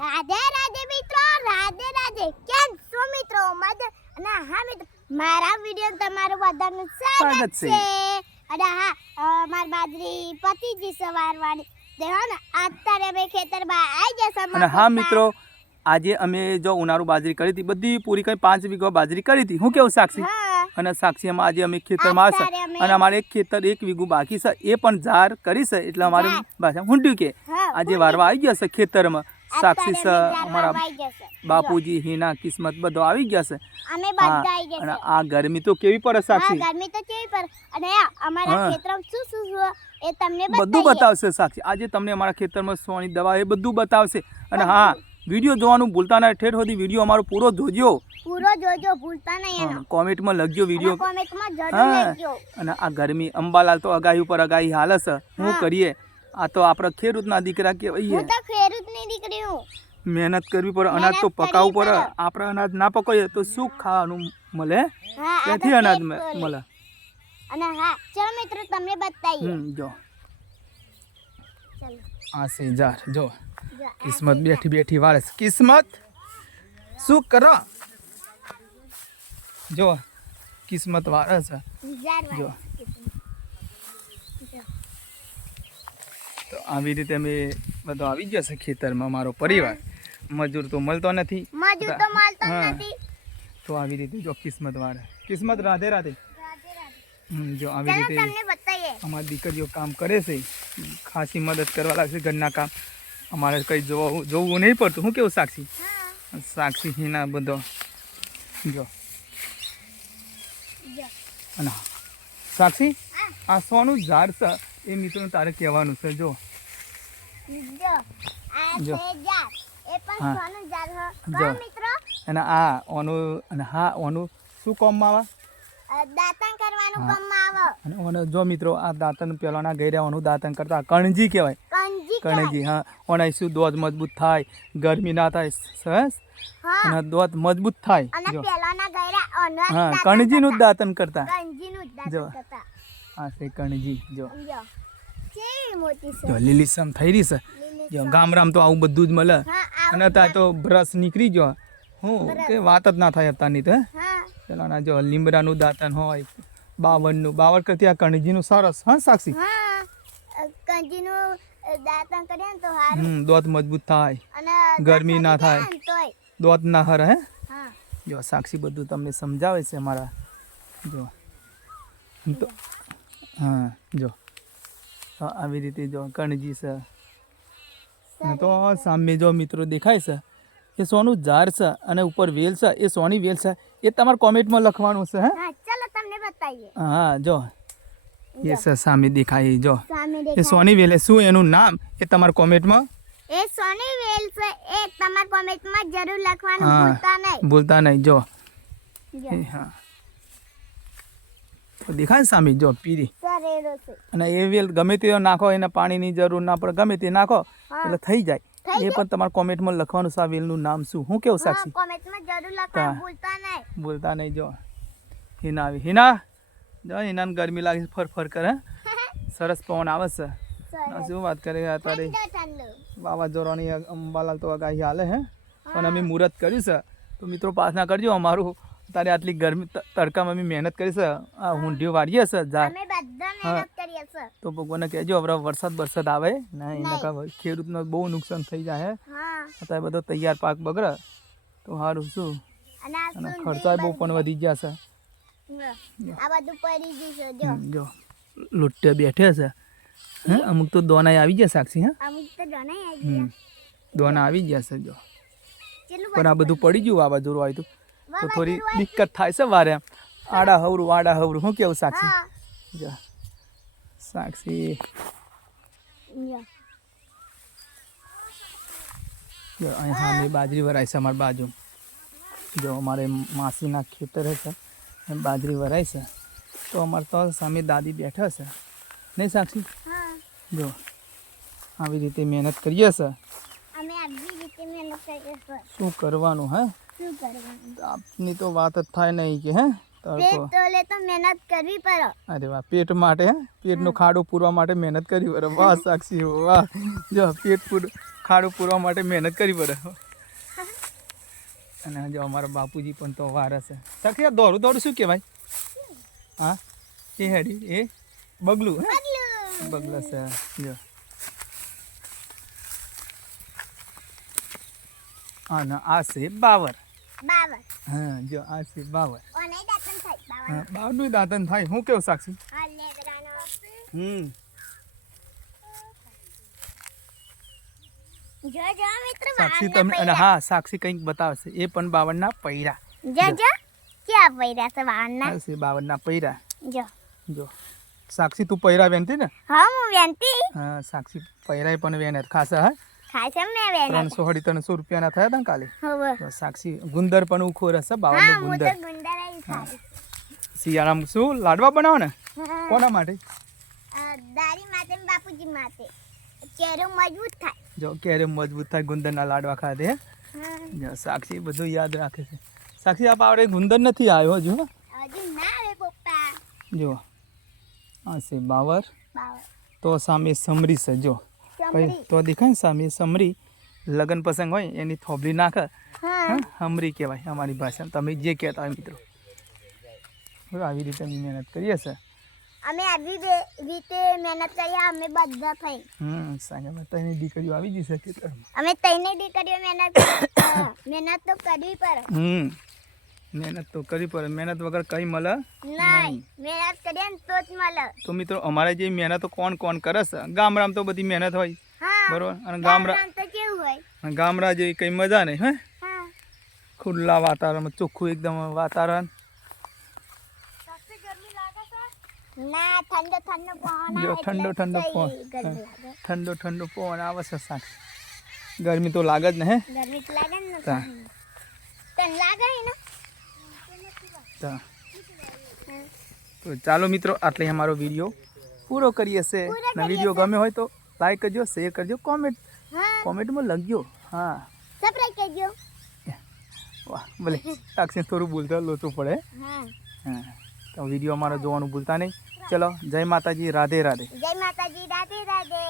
રાધે રાધે મિત્રો રાધે રાધે. કેમ છો મિત્રો? મજા અને હા મિત્રો મારા વિડિયો તમારું બધાનું સ્વાગત છે. અને હા મારી બાજરી પતિજી સવારવાની દેખો ને અત્યારે અમે ખેતરમાં આવી જશે અને હા મિત્રો આજે અમે જો ઉનાળુ બાજરી કરી હતી બધી પૂરી કરી પાંચ વીઘો બાજરી કરી હતી. હું કેવું સાક્ષી? અને સાક્ષીમાં આજે અમે ખેતરમાં આવશે અને અમારે એક ખેતર એક વીઘું બાકી છે એ પણ ઝાર કરી છે. એટલે અમારે ભાષા હુંડ્યું કે આજે વારવા આવી ગયા છે ખેતરમાં. સાક્ષી સર અમારા. બાપુજી હિના કિસ્મત બધો આવી ગયા છે. અમે હા બધા આવી અને છે. આ ગરમી તો કેવી પડે સાક્ષી? ગરમી તો કેવી પડે. અને અમારા હા. ખેતરમાં શું શું છે એ તમને બધું બતાવશે સાક્ષી. આજે તમને અમારા ખેતરમાં સોની દવા એ બધું બતાવશે. અને હા વીડિયો જોવાનું ભૂલતા ના ઠેઠ સુધી વીડિયો અમારો પૂરો જોજો. પૂરો જોજો ભૂલતા નહીં એનો. કોમેન્ટમાં લખજો વીડિયો. કોમેન્ટમાં જરૂર હા લખજો. અને આ ગરમી અંબાલાલ તો અગાહી ઉપર અગાહી હાલ છે. શું કરીએ? આ તો આપણા ખેડૂતના દીકરા કહેવાય. હું તો હું મહેનત કરવી પડે અનાજ તો પકાવવું પડે. આપણે અનાજ ના પકાવીએ તો શું ખાવાનું મળે? ક્યાંથી અનાજ મળે? અને હા ચલો મિત્રો તમને બતાવીએ. હમ જો. આ છે જો. કિસ્મત બેઠી બેઠી વાળે. કિસ્મત? શું કરો? જો કિસ્મત વાળે છે. જો. જો. તો આવી રીતે અમે બધો આવી ગયો છે ખેતરમાં મારો પરિવાર. મજૂર તો મળતો નથી. મજૂર તો મળતો હા. નથી. તો આવી રીતે જો કિસ્મત વાળા. કિસ્મત રાધે રાધે. જો આવી રીતે અમારી દીકરીઓ કામ કરે છે. ખાસી મદદ કરવા લાગશે ઘરના કામ. અમારે કંઈ જોવું જોવું નહીં પડતું. હું કેવું સાક્ષી? હા. સાક્ષી હિના બધો. જો. અને સાક્ષી? આ સોનું ઝાડ છે. એ મિત્રોને તારે કહેવાનું છે. જો. જો. હા. જો. અને આ ઓનું અને હા ઓનું શું કોમમાં આવે? કરવાનું. કામમાં આવે. અને ઓને જો મિત્રો આ દાંતન પેલાના ગયરા ઓનું દાંતન કરતા કણજી કહેવાય. કણજી હા. ઓના શું દોધ મજબૂત થાય ગરમી ના થાય સરસ અને દોધ મજબૂત થાય જો. હા કણજીનું જ. દાંતન કરતા. જ આ છે કણજી જો. જો લીલીસમ થઈ રહી છે. જો ગામડામાં તો આવું બધું જ મળે. અને ત્યાં તો બ્રશ નીકળી ગયો. હું. કે વાત જ ના થાય અત્યારની તો પેલા ના જો લીમડાનું દાંતન હોય બાવળનું બાવળ કરતી આ કણજીનું સરસ હા સાક્ષી? કરીએ તો સારું હમ દોત મજબૂત થાય. ગરમી ના થાય. કરીએ ને હરે હે? જો સાક્ષી બધું તમને સમજાવે છે અમારા જો. હા જો. આવી રીતે જો કણજી છે. તો સામે જો મિત્રો દેખાય છે એ સોનું ઝાડ છે અને ઉપર વેલ છે એ સોની વેલ છે એ તમારે કોમેન્ટમાં લખવાનું છે હા? જો. એ છે સામે દેખાય જો. એ સોની વેલ શું એનું નામ? એ તમારા કોમેન્ટમાં? એ સોની વેલ છે એ તમારા કોમેન્ટમાં જરૂર લખવાનું ભૂલતા નહીં. ભૂલતા નહીં જો. હા. તો દેખાય સામે જો પીરી. અને એ વેલ ગમે તે નાખો એને પાણીની જરૂર ના પડે ગમે તે નાખો એટલે થઈ જાય. એ પણ તમારા કોમેન્ટમાં લખવાનું છે આ વેલનું નામ શું? હું કેવું સાક્ષી? કોમેન્ટમાં જરૂર લખવાનું ભૂલતા નહીં. જો. હિના આવી. હિના! જો હિનાને ગરમી લાગે છે ફર ફર કરે. સરસ પવન આવે છે. શું વાત કરે અત્યારે વાવાઝોડાની અંબાલાલ તો આગાહી હાલે હે. પણ અમે મુહૂર્ત કર્યું છે. તો મિત્રો પ્રાર્થના કરજો અમારું તારે આટલી ગરમી તડકામાં અમે મહેનત કરી છે આ ઊંધિયું વાળીએ છે જા. તો ભગવાનને કહેજો હવે વરસાદ વરસાદ આવે ને એના કા ખેડૂતનો બહુ નુકસાન થઈ જાય અત્યારે બધો તૈયાર પાક બગડે તો સારું શું? અને ખર્ચા બહુ પણ વધી ગયા છે. આ બધું પડી ગયું છે જો. લુટ્ટે બેઠે છે હે અમુક તો દોના આવી ગયા સાક્ષી હે. અમુક તો દોના આવી હમ. દોના આવી ગયા છે જો. પણ આ બધું પડી ગયું વાવાઝોડું આવ્યું તો થોડી દિક્કત થાય છે વારે આડા હવરું આડા હવરું. શું કેવું સાક્ષી? જો. સાક્ષી. જો. અહીં સામે બાજરી વરાય છે અમારી બાજુ. જો અમારે માસીના ખેતર છે બાજરી વરાય છે. તો અમારે તો સામે દાદી બેઠા છે. નહીં સાક્ષી? જો આવી રીતે મહેનત કરીએ છે. રીતે મહેનત કરીએ છે શું કરવાનું હે? શું કરવાનું? આપની તો વાત જ થાય નહીં કે હે? પેટ તડકો તોલે તો મહેનત કરવી પડે. અરે વાહ પેટ માટે હે? પેટનું ખાડું પૂરવા માટે મહેનત કરી બરાબર વાહ સાક્ષી વાહ. જો પેટ પૂર ખાડું પૂરવા માટે મહેનત કરવી પડે. અને જો અમારા બાપુજી પણ તો વારસ છે સાક્ષી દોડું દોડું શું કહેવાય? હા? એ હેડી એ બગલું હે? બગલા. છે જો. હા ના આ છે બાવર. હા જો આ છે બાવર બાવરનું દાંતન થાય હું કેવું સાક્ષી? હમ. સાક્ષી તમે અને હા સાક્ષી કંઈક બતાવશે. એ પણ બાવનના પૈરા જો જો. ક્યાં પૈડા છે વાળના છે બાવનના પૈરા જો. જો. સાક્ષી તું પૈરા વેનતી ને? હા હું વેનતી. હા સાક્ષી પૈરાય પણ વેન ખાસા હા? ખાય છે ત્રણસો અઢી ત્રણસો રૂપિયાના થયા હતા ને કાલે? સાક્ષી ગુંદર પણ ઉખો રહેશે હા બાવનનું ગુંદર શિયાળામાં શું લાડવા બનાવો ને? કોના માટે? દાદી માટે બાપુજી માટે. ચહેરો મજબૂત થાય. જો ક્યારે મજબૂત થાય ગુંદરના લાડવા. જો સાક્ષી બધું યાદ રાખે છે. સાક્ષી આપ આવડે ગુંદર નથી આવ્યો હજુ હજુ ના આવે પપ્પા. જો આ છે બાવર તો સામે સમરી છે જો. કઈ તો દેખાય ને સામે સમરી લગ્ન પ્રસંગ હોય એની થોબલી નાખે. હમરી કહેવાય અમારી ભાષામાં તમે જે કહેતા હોય મિત્રો. આવી રીતે અમે મહેનત કરીએ છે અમે આવી રીતે મહેનત કરીએ અમે બધા થઈ. હમ સાંજે તને દીકરીઓ આવી જશે અમે તને દીકરીઓ મહેનત મહેનત તો કરવી પડે. હમ. મહેનત તો કરવી પડે. મહેનત વગર કંઈ મળે નહીં. મહેનત કરીએ ને તો જ મળે. તો મિત્રો અમારે જે મહેનત કોણ કોણ કરે છે? ગામડામાં તો બધી મહેનત હોય. બરોબર? અને ગામડા તો કેવું હોય? ગામડા જેવી કંઈ મજા નહીં હે? ખુલ્લા વાતાવરણમાં ચોખ્ખું એકદમ વાતાવરણ. ઠંડો ઠંડો પવન જો ઠંડો ઠંડો પવન. ઠંડો ઠંડો પવન આવે છે સાંજ. ગરમી તો લાગે જ ને હે? ગરમી લાગે ને. તને લાગે ને? તા. તો ચાલો મિત્રો આટલે અમારો વીડિયો પૂરો કરીએ છે. અને વીડિયો ગમે હોય તો લાઈક કરજો શેર કરજો કોમેન્ટ કોમેન્ટમાં લખજો. હા. વાહ ભલે. સાક્ષી થોડું બોલતા લોચું પડે. હા. હા. તો વીડિયો અમારો જોવાનું ભૂલતા નહીં. ચલો જય માતાજી રાધે રાધે. જય માતાજી રાધે રાધે.